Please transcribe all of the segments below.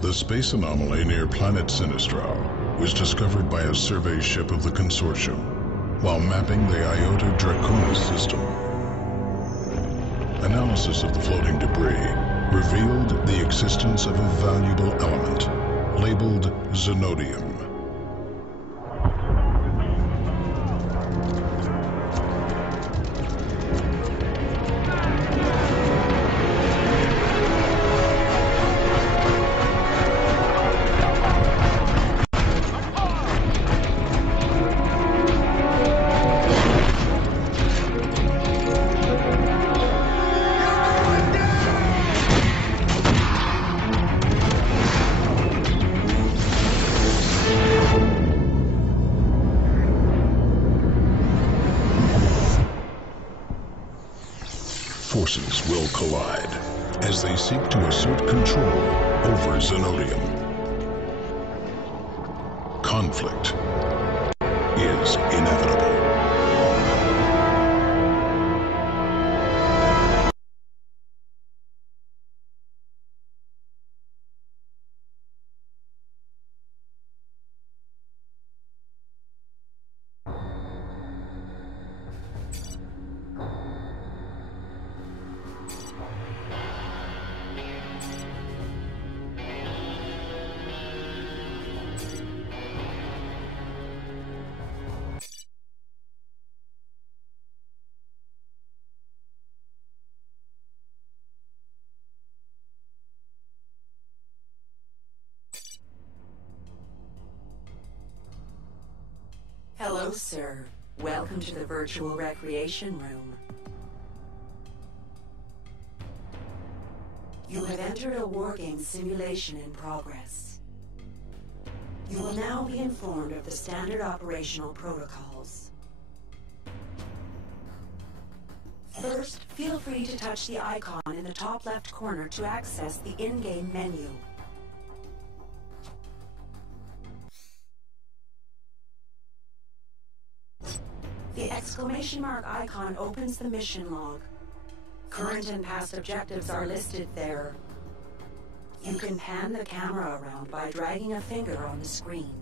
The space anomaly near planet Sinistral was discovered by a survey ship of the consortium while mapping the Iota Draconis system. Analysis of the floating debris revealed the existence of a valuable element labeled Zenodium. Forces will collide as they seek to assert control over Zenodium. Conflict is inevitable. Hello, sir. Welcome to the virtual recreation room. You have entered a wargame simulation in progress. You will now be informed of the standard operational protocols. First, feel free to touch the icon in the top left corner to access the in-game menu. The exclamation mark icon opens the mission log. Current and past objectives are listed there. You can pan the camera around by dragging a finger on the screen.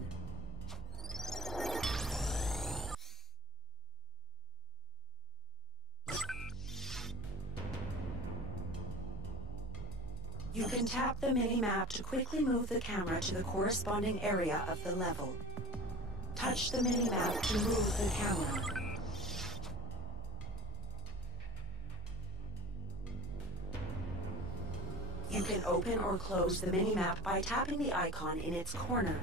You can tap the mini-map to quickly move the camera to the corresponding area of the level. Touch the mini-map to move the camera. You can open or close the mini-map by tapping the icon in its corner.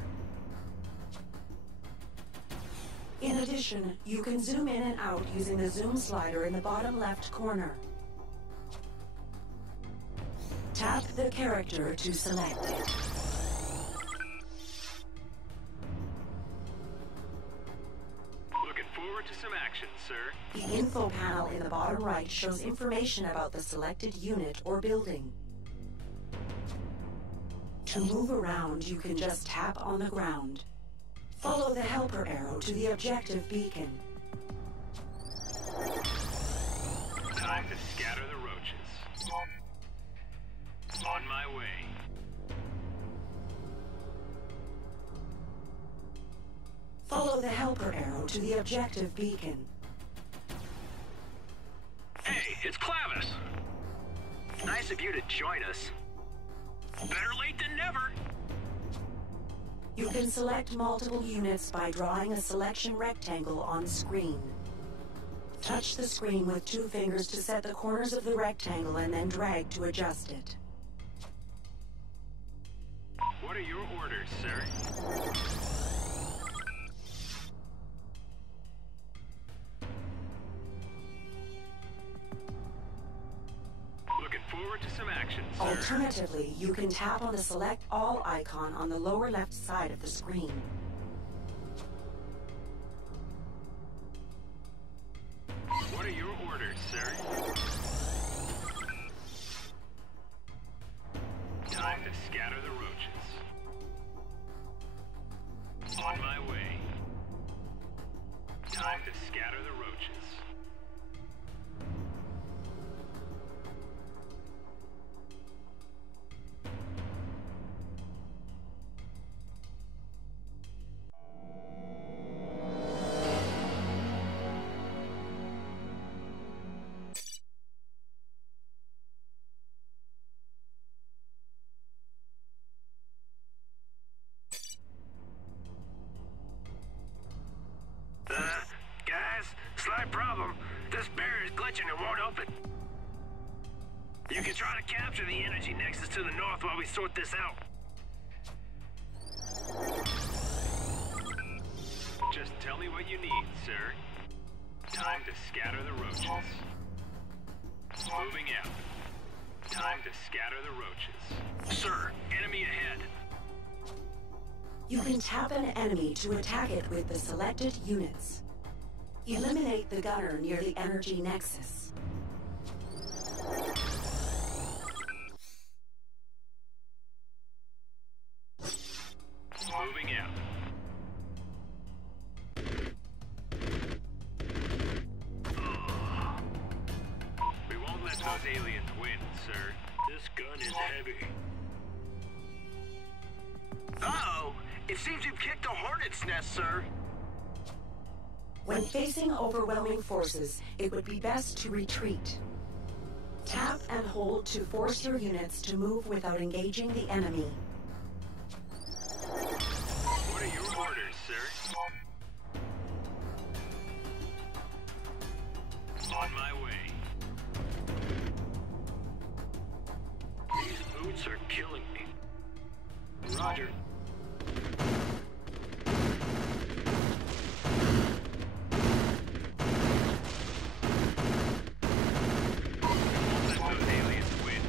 In addition, you can zoom in and out using the zoom slider in the bottom left corner. Tap the character to select it. Looking forward to some action, sir. The info panel in the bottom right shows information about the selected unit or building. To move around, you can just tap on the ground. Follow the helper arrow to the objective beacon. Time to scatter the roaches. On my way. Follow the helper arrow to the objective beacon. Hey, it's Clavis. Nice of you to join us. Better late than never. You can select multiple units by drawing a selection rectangle on screen. Touch the screen with 2 fingers to set the corners of the rectangle and then drag to adjust it. What are your orders, sir? Looking forward to some action, sir. Alternatively, you can tap on the Select All icon on the lower left side of the screen. What are your orders, sir? Time to scatter the roaches. On my way. Time to scatter the roaches. my problem. This barrier is glitching and won't open. You can try to capture the energy nexus to the north while we sort this out. Just tell me what you need, sir. Time to scatter the roaches. Moving out. Time to scatter the roaches. Sir, enemy ahead. You can tap an enemy to attack it with the selected units. Eliminate the gunner near the energy nexus. Moving out. We won't let those aliens win, sir. This gun is heavy. Uh-oh! It seems you've kicked a hornet's nest, sir. When facing overwhelming forces, it would be best to retreat. Tap and hold to force your units to move without engaging the enemy. What are your orders, sir? On my way. These boots are killing me. Roger. Let those aliens win.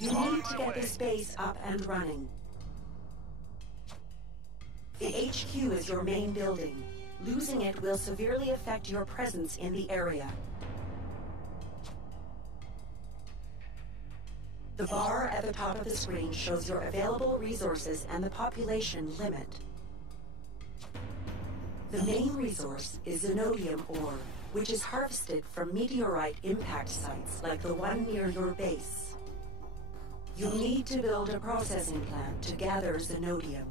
You need to get this base up and running. The HQ is your main building. Losing it will severely affect your presence in the area. The bar at the top of the screen shows your available resources and the population limit. The main resource is Zenodium ore, which is harvested from meteorite impact sites like the one near your base. You'll need to build a processing plant to gather Zenodium.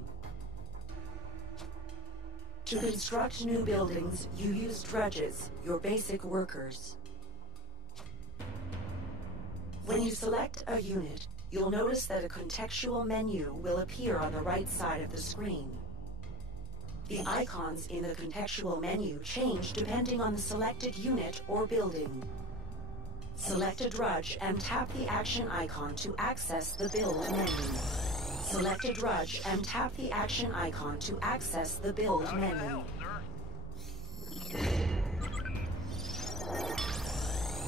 To construct new buildings, you use drudges, your basic workers. When you select a unit, you'll notice that a contextual menu will appear on the right side of the screen. The icons in the contextual menu change depending on the selected unit or building. Select a drudge and tap the action icon to access the build menu. Select a drudge and tap the action icon to access the build menu.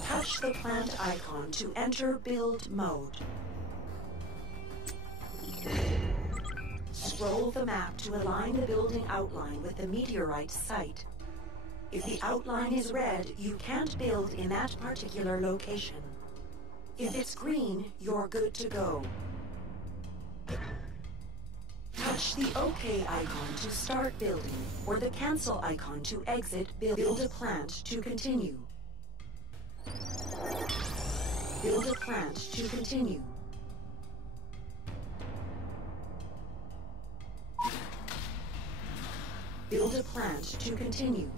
Touch the plant icon to enter build mode. Scroll the map to align the building outline with the meteorite site. If the outline is red, you can't build in that particular location. If it's green, you're good to go. Touch the OK icon to start building, or the cancel icon to exit build a plant to continue. Build a plant to continue. Build a plant to continue.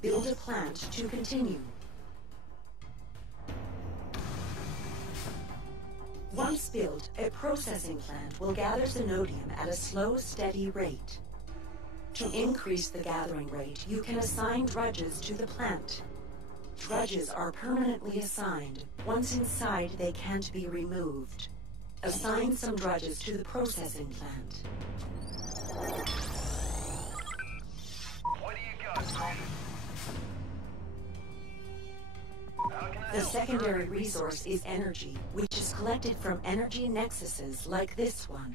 Build a plant to continue. Once built, a processing plant will gather Zenodium at a slow, steady rate. To increase the gathering rate, you can assign drudges to the plant. Drudges are permanently assigned. Once inside, they can't be removed. Assign some drudges to the processing plant. What do you got, Grant? The secondary resource is energy, which is collected from energy nexuses like this one.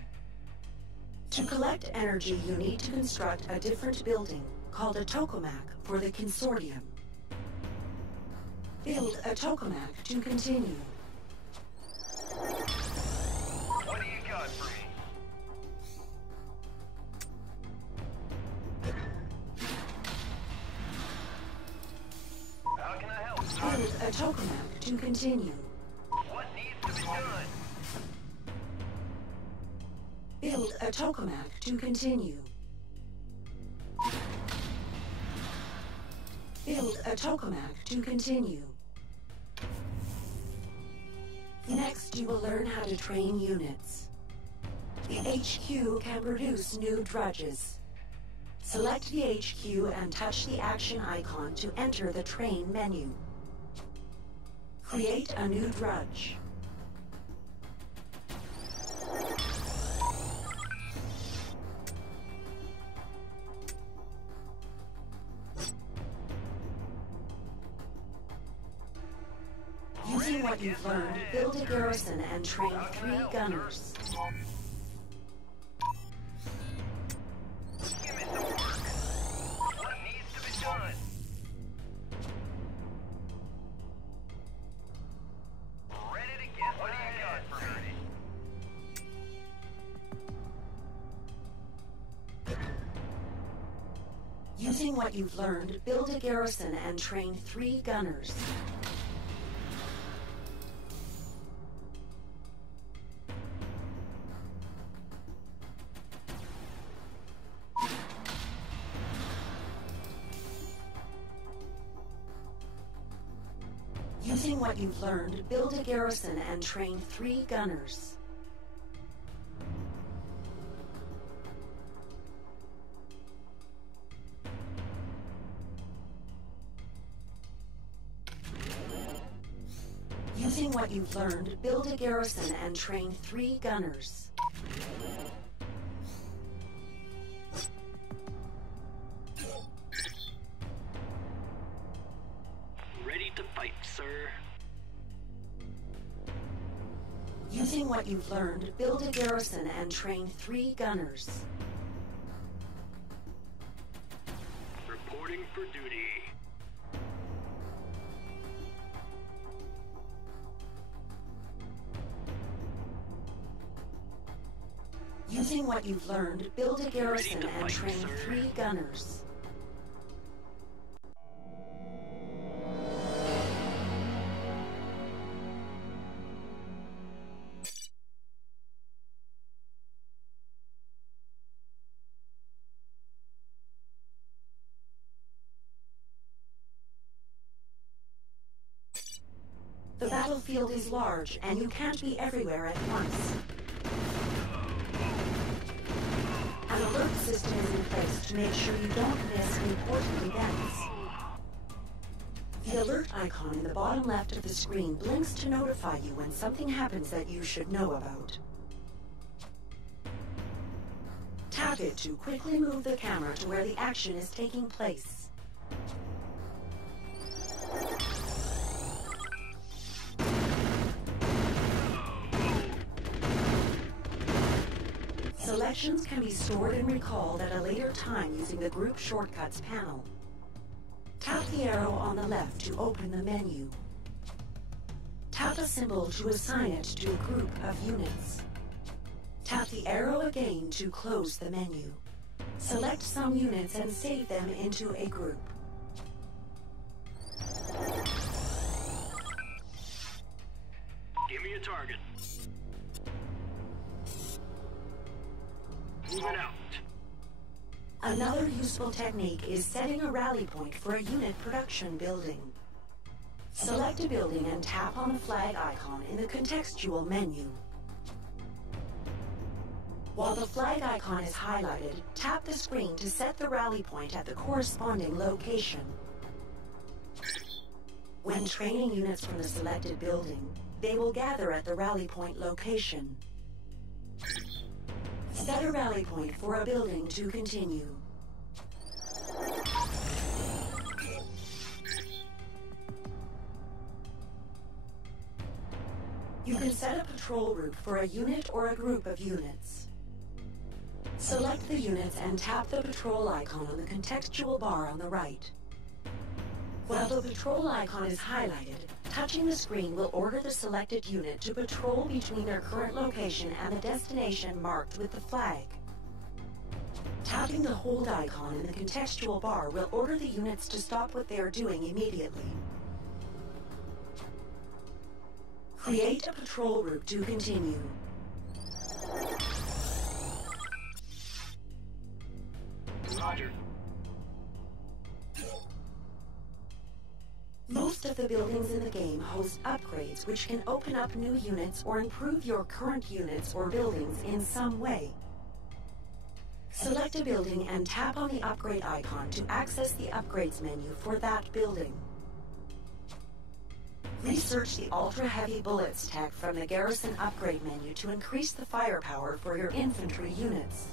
To collect energy, you need to construct a different building, called a tokamak, for the consortium. Build a tokamak to continue. What do you got for me? How can I help? Build a tokamak to continue. What needs to be done? Build a tokamak to continue. Build a tokamak to continue. Next, you will learn how to train units. The HQ can produce new drudges. Select the HQ and touch the action icon to enter the train menu. Create a new drudge. Using what you've learned, build a garrison and train 3 gunners. Give it the work. What needs to be done? Ready to get what do you got for me? Using what you've learned, build a garrison and train 3 gunners. Using what you've learned, build a garrison and train 3 gunners. Using what you've learned, build a garrison and train 3 gunners. Ready to fight, sir. Using what you've learned, build a garrison and train 3 gunners. Reporting for duty. Using what you've learned, build a garrison and train 3 gunners. The battlefield is large, and you can't be everywhere at once. An alert system is in place to make sure you don't miss important events. The alert icon in the bottom left of the screen blinks to notify you when something happens that you should know about. Tap it to quickly move the camera to where the action is taking place. Selections can be stored and recalled at a later time using the Group Shortcuts panel. Tap the arrow on the left to open the menu. Tap a symbol to assign it to a group of units. Tap the arrow again to close the menu. Select some units and save them into a group. Give me a target. Move it out. Another useful technique is setting a rally point for a unit production building. Select a building and tap on the flag icon in the contextual menu. While the flag icon is highlighted, tap the screen to set the rally point at the corresponding location. When training units from the selected building, they will gather at the rally point location. Set a rally point for a building to continue. You can set a patrol route for a unit or a group of units. Select the units and tap the patrol icon on the contextual bar on the right. While the patrol icon is highlighted, touching the screen will order the selected unit to patrol between their current location and the destination marked with the flag. Tapping the hold icon in the contextual bar will order the units to stop what they are doing immediately. Create a patrol route to continue. of the buildings in the game host upgrades which can open up new units or improve your current units or buildings in some way. Select a building and tap on the upgrade icon to access the upgrades menu for that building. Research the ultra-heavy bullets tag from the garrison upgrade menu to increase the firepower for your infantry units.